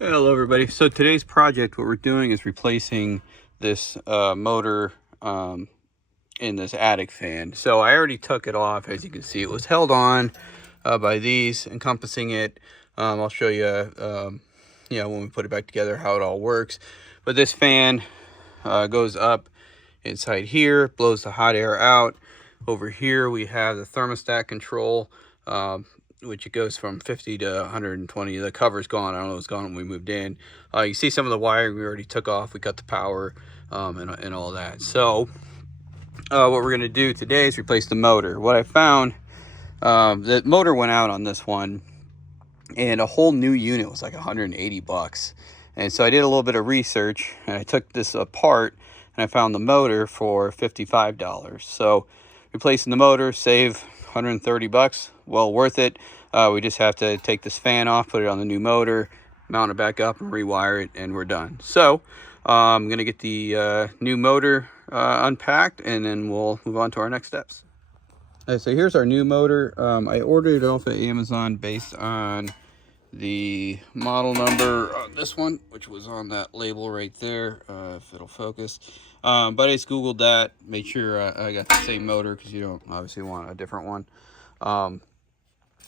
Hello everybody. So today's project, what we're doing is replacing this motor in this attic fan. So I already took it off. As you can see, it was held on by these encompassing it. I'll show you, when we put it back together, how it all works. But this fan goes up inside here, blows the hot air out. Over here we have the thermostat control, which it goes from 50 to 120. The cover's gone. I don't know, it was gone when we moved in. You see some of the wiring we already took off. We cut the power and all that. So what we're going to do today is replace the motor. What I found, the motor went out on this one, and a whole new unit was like 180 bucks. And so I did a little bit of research, and I took this apart, and I found the motor for $55. So replacing the motor, save 130 bucks, well worth it. We just have to take this fan off, put it on the new motor, mount it back up, and rewire it, and we're done. So I'm gonna get the new motor unpacked, and then we'll move on to our next steps. Right, so here's our new motor. I ordered it off of Amazon based on the model number on this one, which was on that label right there, if it'll focus. But I just Googled that, made sure I got the same motor, because you don't obviously want a different one.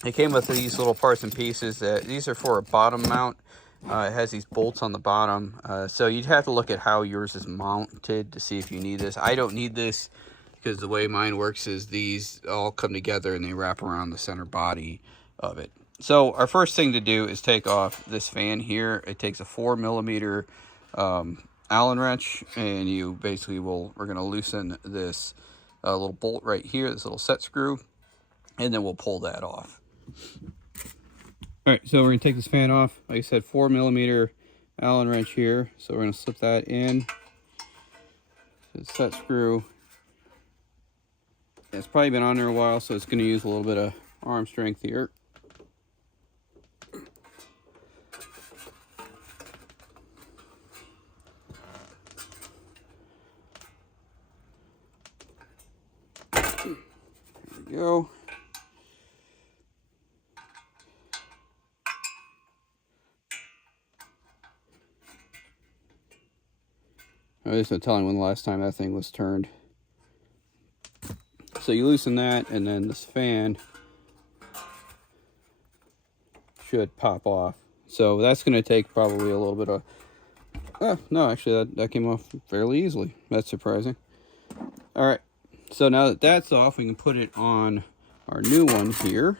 It came with these little parts and pieces. These are for a bottom mount. It has these bolts on the bottom. So you'd have to look at how yours is mounted to see if you need this. I don't need this, because the way mine works is these all come together and they wrap around the center body of it. So our first thing to do is take off this fan here. It takes a 4mm Allen wrench, and you basically we're going to loosen this little bolt right here, this little set screw, and then we'll pull that off. All right, so we're going to take this fan off. Like I said, 4mm Allen wrench here. So we're going to slip that in. The set screw. It's probably been on there a while, so it's going to use a little bit of arm strength here. There we go. I was not telling when the last time that thing was turned. So you loosen that, and then this fan should pop off. So that's going to take probably a little bit of... Oh, no, actually that came off fairly easily. That's surprising. All right, so now that that's off, we can put it on our new one here.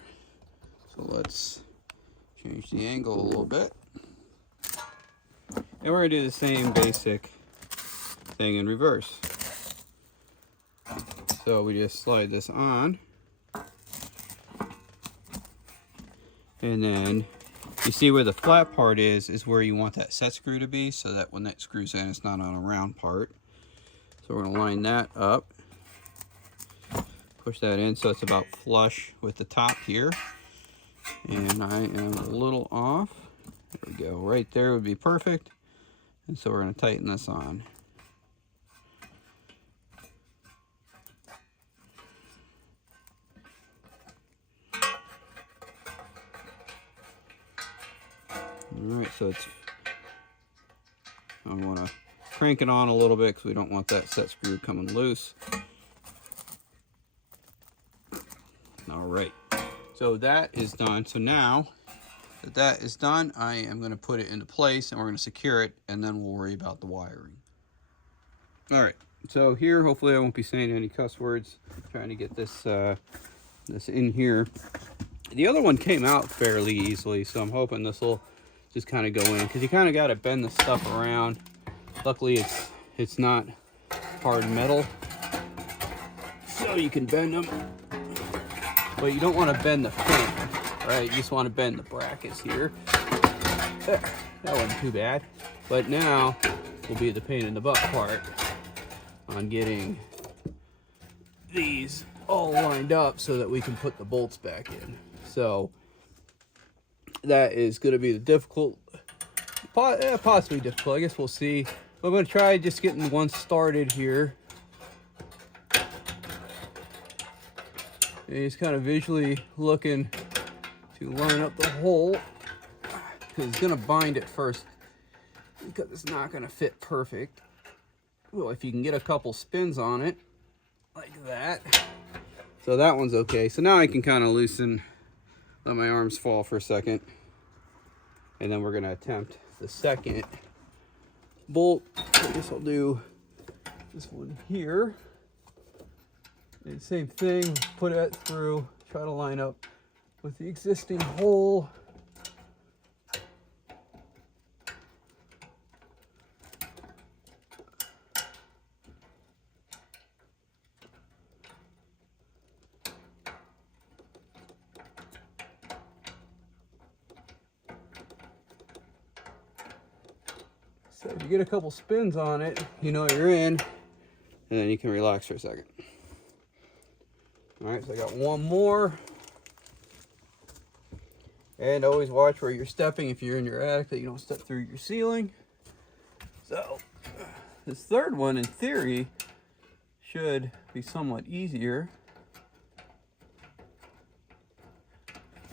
So let's change the angle a little bit. And we're going to do the same basic thing in reverse. So we just slide this on, and then you see where the flat part is where you want that set screw to be, so that when that screws in, it's not on a round part. So we're going to line that up, push that in so it's about flush with the top here. And I am a little off. There we go. Right there would be perfect. And so we're going to tighten this on. Alright, so I want to crank it on a little bit because we don't want that set screw coming loose. Alright, so that is done. So now that that is done, I am going to put it into place, and we're going to secure it, and then we'll worry about the wiring. Alright, so here, hopefully I won't be saying any cuss words. I'm trying to get this this in here. The other one came out fairly easily, so I'm hoping this will just kind of go in, because you kind of got to bend the stuff around. Luckily it's not hard metal, so you can bend them, but you don't want to bend the fan, right? You just want to bend the brackets here. There, that wasn't too bad. But now will be the pain in the butt part on getting these all lined up so that we can put the bolts back in. So that is going to be the difficult, possibly difficult. I guess we'll see. But I'm going to try just getting one started here. And just kind of visually looking to line up the hole. because it's going to bind it first because it's not going to fit perfect. Well, if you can get a couple spins on it like that. So that one's okay. So now I can kind of loosen, let my arms fall for a second. And then we're going to attempt the second bolt. I guess I'll do this one here. And same thing, put it through, try to line up with the existing hole. So if you get a couple spins on it, you know you're in, and then you can relax for a second. All right, so I got one more. And always watch where you're stepping if you're in your attic, that you don't step through your ceiling. So this third one, in theory, should be somewhat easier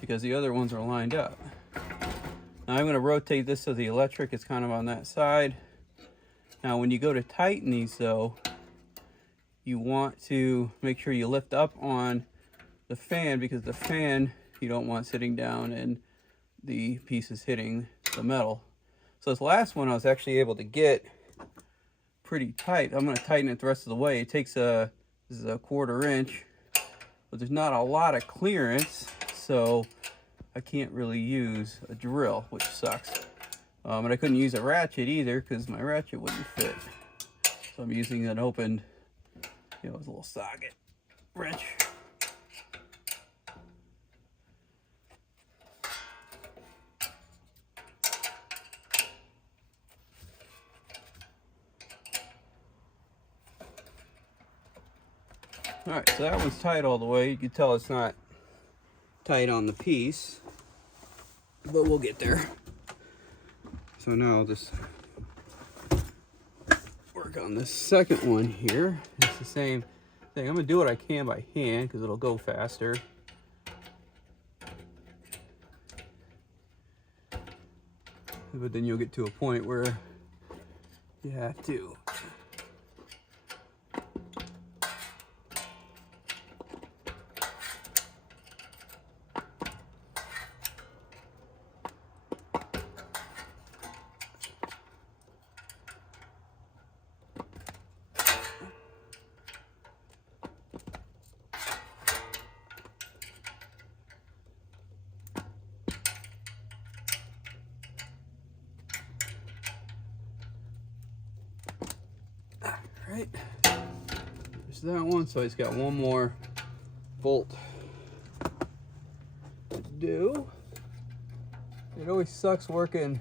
because the other ones are lined up. Now I'm going to rotate this so the electric is kind of on that side. Now when you go to tighten these though, you want to make sure you lift up on the fan, because the fan you don't want sitting down and the pieces hitting the metal. So this last one I was actually able to get pretty tight. I'm going to tighten it the rest of the way. It takes this is a 1/4 inch, but there's not a lot of clearance, so I can't really use a drill, which sucks. And I couldn't use a ratchet either because my ratchet wouldn't fit. So I'm using an open, you know, it's a little socket wrench. All right, so that one's tight all the way. You can tell it's not tight on the piece, but we'll get there. So now I'll just work on this second one here. It's the same thing. I'm gonna do what I can by hand because it'll go faster. But then you'll get to a point where you have to right. There's that one, so it's got one more bolt to do. It always sucks working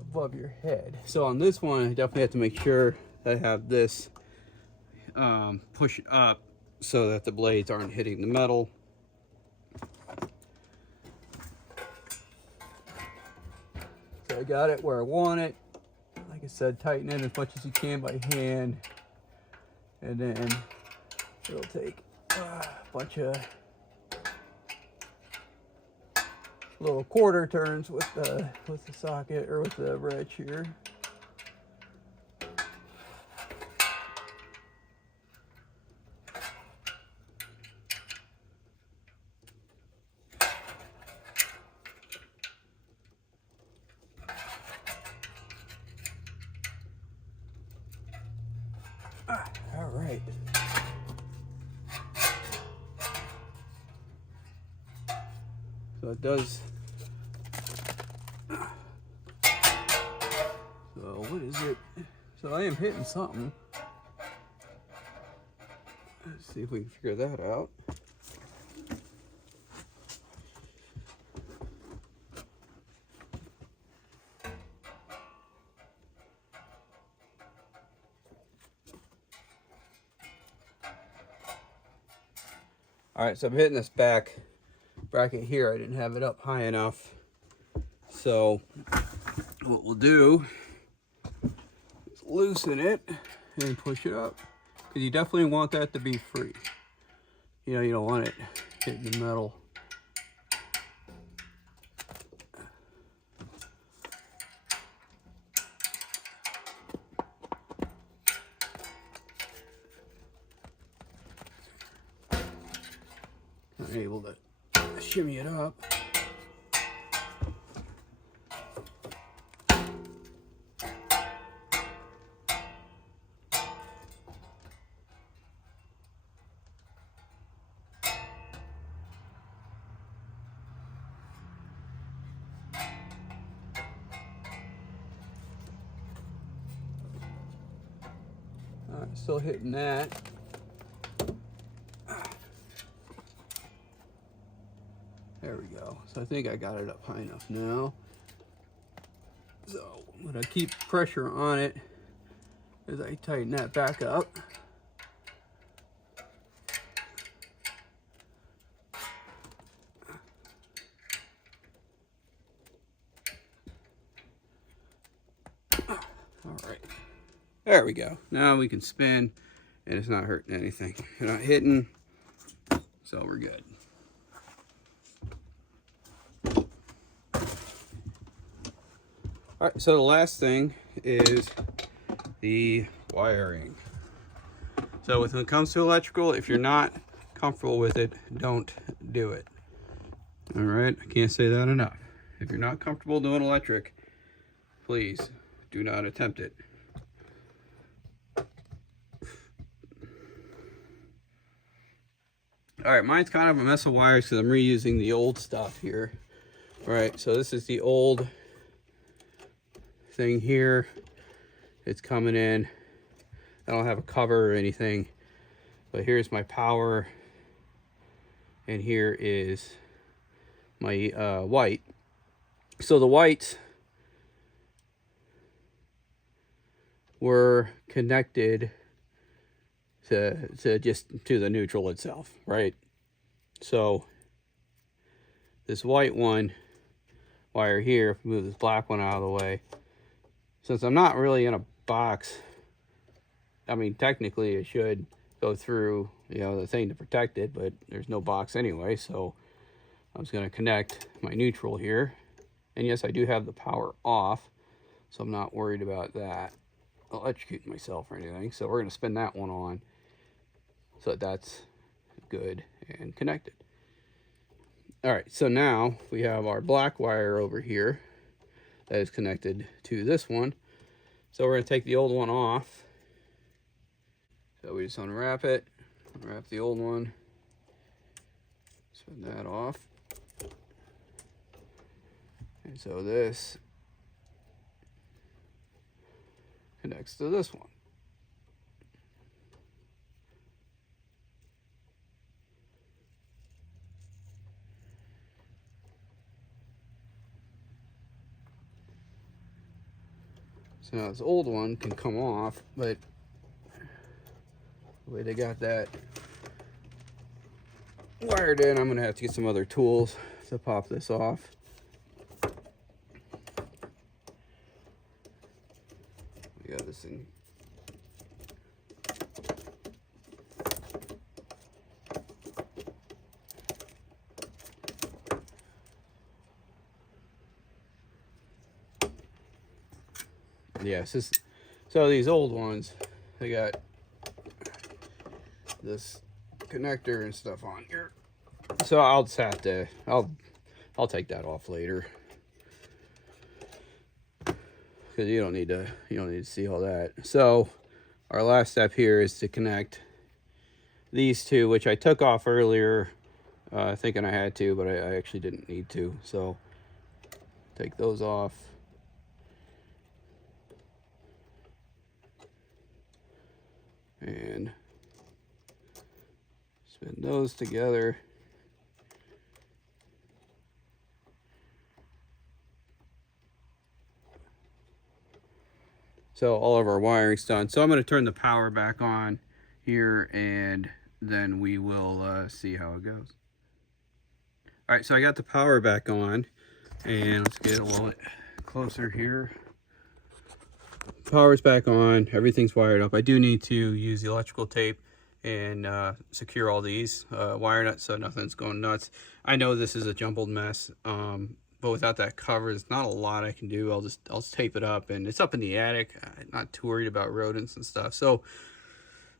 above your head. So on this one, I definitely have to make sure that I have this push up so that the blades aren't hitting the metal. So I got it where I want it. Like I said, tighten it as much as you can by hand, and then it'll take a bunch of little 1/4 turns with the socket or with the wrench here. All right. So it does. So what is it? So I am hitting something. Let's see if we can figure that out. All right, so I'm hitting this back bracket here. I didn't have it up high enough. So what we'll do is loosen it and push it up, because you definitely want that to be free. You know, you don't want it hitting the metal. I'm able to shimmy it up. All right, still hitting that. There we go. So I think I got it up high enough now. So I'm gonna keep pressure on it as I tighten that back up. All right, there we go. Now we can spin and it's not hurting anything. You're not hitting, so we're good. All right, so the last thing is the wiring. So when it comes to electrical, if you're not comfortable with it, don't do it. All right, I can't say that enough. If you're not comfortable doing electric, please do not attempt it. All right, mine's kind of a mess of wires because I'm reusing the old stuff here. All right, so this is the old thing here. It's coming in. I don't have a cover or anything, but here's my power, and here is my white. So the whites were connected to the neutral itself, right? So this white one wire here, if we move this black one out of the way, since I'm not really in a box, I mean, technically it should go through, you know, the thing to protect it, but there's no box anyway, so I'm just going to connect my neutral here. And yes, I do have the power off, so I'm not worried about that electrocuting myself or anything. So we're going to spin that one on so that's good and connected. All right, so now we have our black wire over here that is connected to this one. So we're going to take the old one off. So we just unwrap it, unwrap the old one, spin that off. And so this connects to this one. So now this old one can come off, but the way they got that wired in, I'm gonna have to get some other tools to pop this off. We got this thing. Yes, so these old ones, they got this connector and stuff on here. So I'll just have to, I'll take that off later, because you don't need to see all that. So our last step here is to connect these two, which I took off earlier, thinking I had to, but I actually didn't need to. So take those off. And spin those together. So all of our wiring's done. So I'm going to turn the power back on here, and then we will see how it goes. All right, so I got the power back on, and let's get a little bit closer here. Power's back on, everything's wired up. I do need to use the electrical tape and secure all these wire nuts so nothing's going nuts. I know this is a jumbled mess, but without that cover, there's not a lot I can do. I'll just tape it up, and it's up in the attic. I'm not too worried about rodents and stuff, so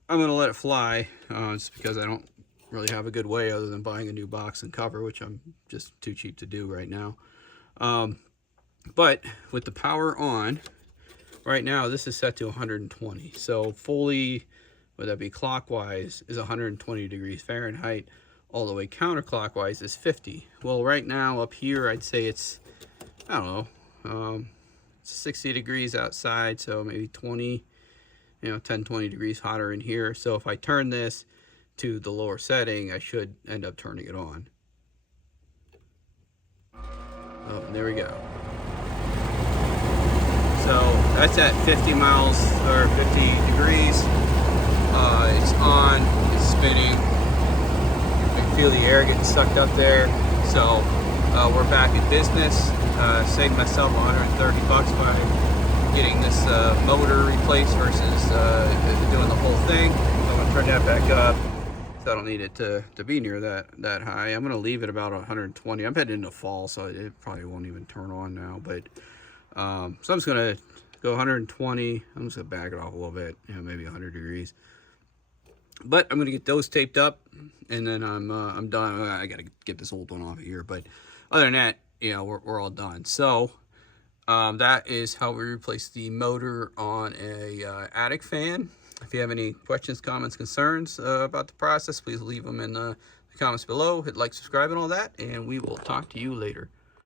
I'm gonna let it fly, just because I don't really have a good way other than buying a new box and cover, which I'm just too cheap to do right now. But with the power on, right now this is set to 120. So fully, would that be clockwise, is 120 degrees Fahrenheit. All the way counterclockwise is 50. Well, right now up here, I'd say it's, I don't know, 60 degrees outside, so maybe 20, 10, 20 degrees hotter in here. So if I turn this to the lower setting, I should end up turning it on. Oh, and there we go. So that's at 50 miles or 50 degrees. It's on, it's spinning. You can feel the air getting sucked up there. So we're back in business. Saved myself 130 bucks by getting this motor replaced versus doing the whole thing. So I'm gonna turn that back up. So I don't need it to be near that high. I'm gonna leave it about 120. I'm heading into fall, so it probably won't even turn on now. But so I'm just gonna go 120. I'm just gonna back it off a little bit, maybe 100 degrees. But I'm gonna get those taped up, and then I'm done. I gotta get this old one off of here. But other than that, we're all done. So that is how we replace the motor on a attic fan. If you have any questions, comments, concerns about the process, please leave them in the comments below. Hit like, subscribe, and all that, and we will talk to you later.